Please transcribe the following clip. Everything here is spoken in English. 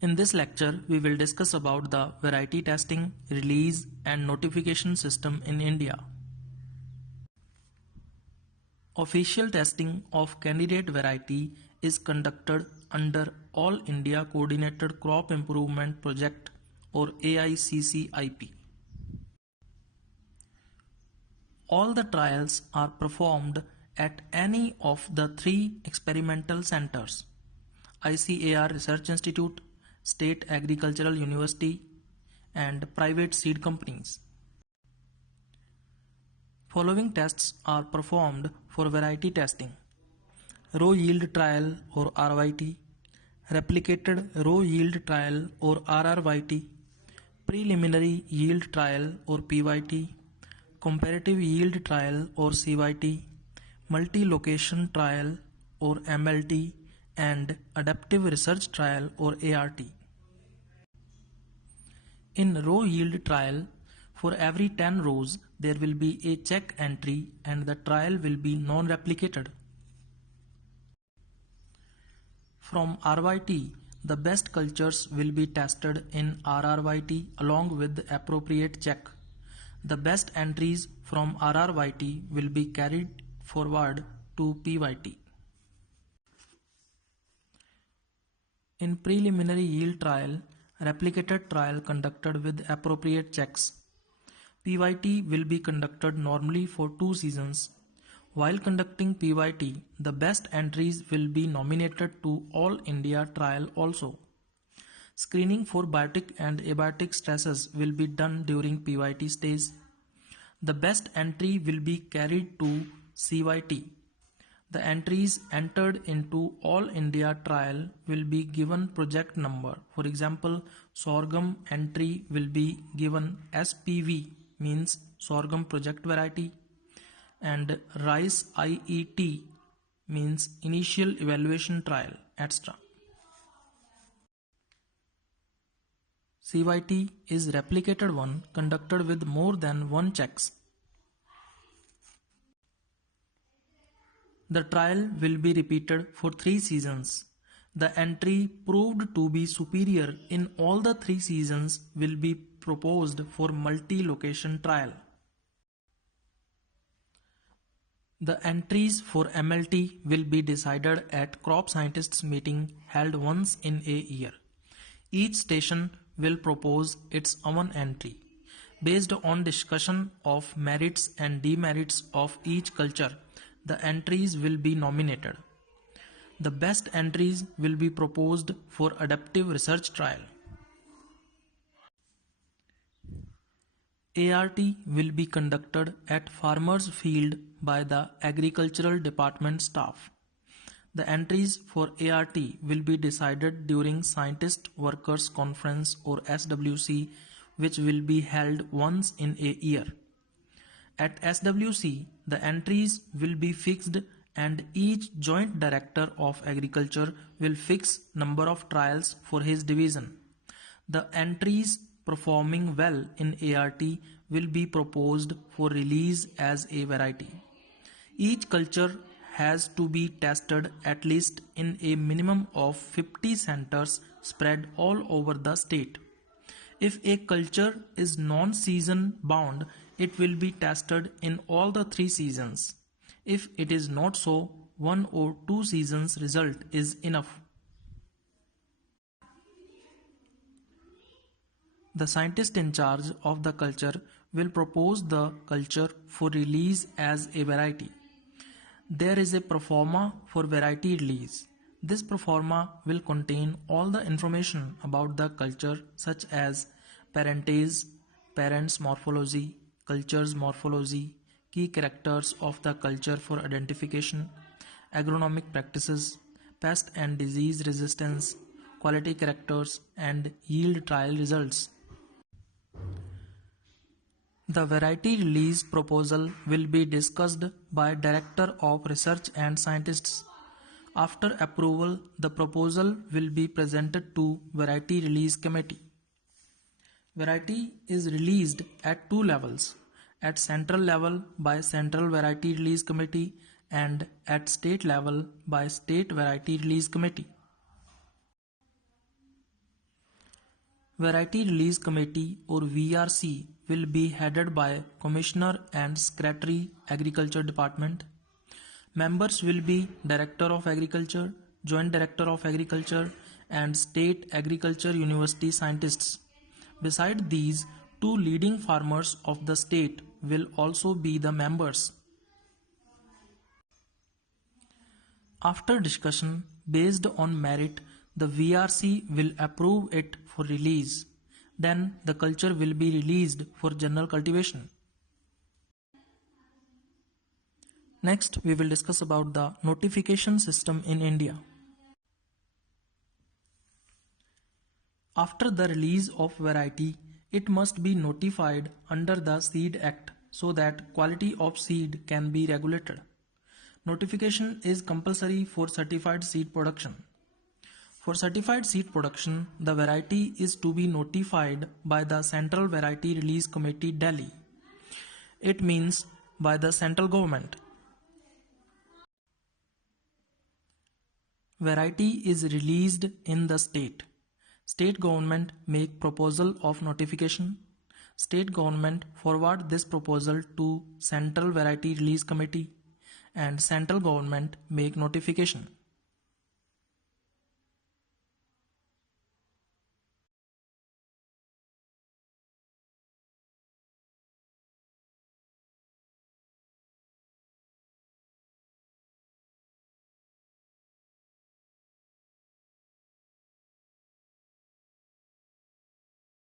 In this lecture, we will discuss about the variety testing, release and notification system in India. Official testing of candidate variety is conducted under All India Coordinated Crop Improvement Project or AICCIP. All the trials are performed at any of the three experimental centers: ICAR Research Institute, State Agricultural University, and private seed companies. Following tests are performed for variety testing: row yield trial or RYT, replicated row yield trial or RRYT, preliminary yield trial or PYT, comparative yield trial or CYT, multi-location trial or MLT, and adaptive research trial or ART. In row yield trial, for every 10 rows there will be a check entry and the trial will be non-replicated. From RYT, the best cultures will be tested in RRYT along with the appropriate check. The best entries from RRYT will be carried forward to PYT. In preliminary yield trial, replicated trial conducted with appropriate checks. PYT will be conducted normally for 2 seasons. While conducting PYT, the best entries will be nominated to All India trial also. Screening for biotic and abiotic stresses will be done during PYT stage. The best entry will be carried to CYT. The entries entered into All India trial will be given project number. For example, sorghum entry will be given SPV, means sorghum project variety, and rice IET, means initial evaluation trial, etc. CYT is replicated one conducted with more than one checks. The trial will be repeated for 3 seasons. The entry proved to be superior in all the 3 seasons will be proposed for multi-location trial. The entries for MLT will be decided at crop scientists meeting held once in a year. Each station will propose its own entry. Based on discussion of merits and demerits of each culture, the entries will be nominated. The best entries will be proposed for adaptive research trial. ART will be conducted at farmers' field by the Agricultural Department staff. The entries for ART will be decided during Scientist Workers Conference or SWC, which will be held once in a year. At SWC, the entries will be fixed and each Joint Director of Agriculture will fix number of trials for his division. The entries performing well in ART will be proposed for release as a variety. Each culture has to be tested at least in a minimum of 50 centers spread all over the state. If a culture is non-season bound, it will be tested in all the 3 seasons. If it is not so, 1 or 2 seasons result is enough. The scientist in charge of the culture will propose the culture for release as a variety. There is a proforma for variety release. This proforma will contain all the information about the culture such as parentage, parents' morphology, culture's morphology, key characters of the culture for identification, agronomic practices, pest and disease resistance, quality characters, and yield trial results. The variety release proposal will be discussed by Director of Research and Scientists. After approval, the proposal will be presented to Variety Release Committee. Variety is released at 2 levels: at central level by Central Variety Release Committee and at state level by State Variety Release Committee. Variety Release Committee or VRC will be headed by Commissioner and Secretary Agriculture Department. Members will be Director of Agriculture, Joint Director of Agriculture and State Agriculture University scientists. Beside these, two leading farmers of the state will also be the members. After discussion based on merit, the VRC will approve it for release. Then the culture will be released for general cultivation. Next, we will discuss about the notification system in India. After the release of variety, it must be notified under the Seed Act so that quality of seed can be regulated. Notification is compulsory for certified seed production. For certified seed production, the variety is to be notified by the Central Variety Release Committee, Delhi. It means by the central government. Variety is released in the state. State government make proposal of notification. State government forward this proposal to Central Variety Release Committee and central government make notification.